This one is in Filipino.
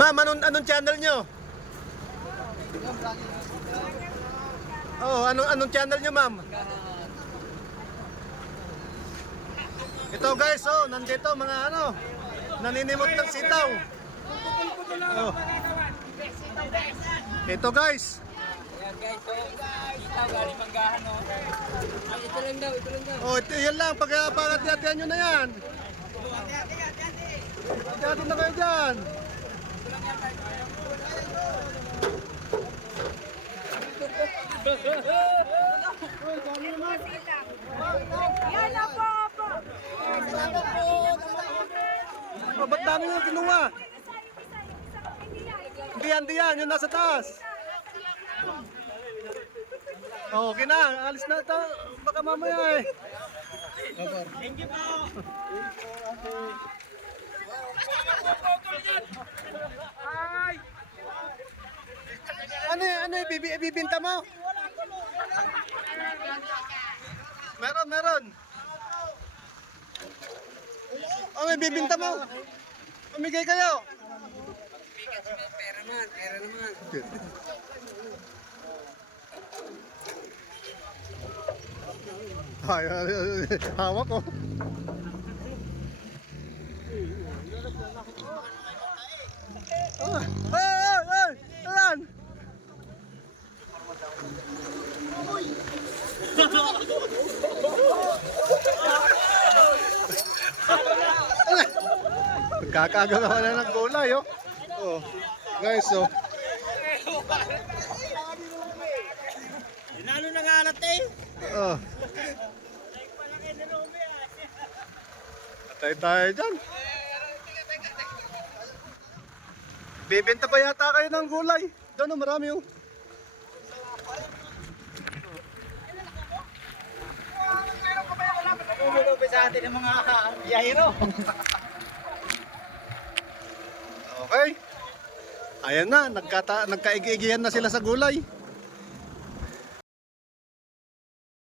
Ma'am, anong channel nyo? Oh, anong channel nyo, ma'am? Ito guys, oh, nandito mga naninimot ng sitaw. Oh. Ito guys. Ayan guys, so sitaw galing Manggahan, no? Ay, ito lang daw. Oh, ito yan lang, pag-hati-hatihan nyo na yan. Hati-hati na kayo dyan. Yan na po. Oh, ba't dami yung kinuha? Hindi yan, yung nasa taas. Oh, okay na, alis na ito. Baka mamaya eh. Thank you po. Ano ibibinta mo? Meron. Oh, may bibinta mo. Pamigay kayo. Pera naman. Ay, hawak ko. Ay! Alan! Kakagawa na ng gulay, oh. Oh, guys, oh. Inano na nga natin? Oh. Patay tayo dyan. Bibenta pa yata kayo ng gulay. Doon, oh, marami, oh. Umulobi sa atin ng mga biyahero. Okay. Ayan na, nagkaigi-igihan na sila sa gulay.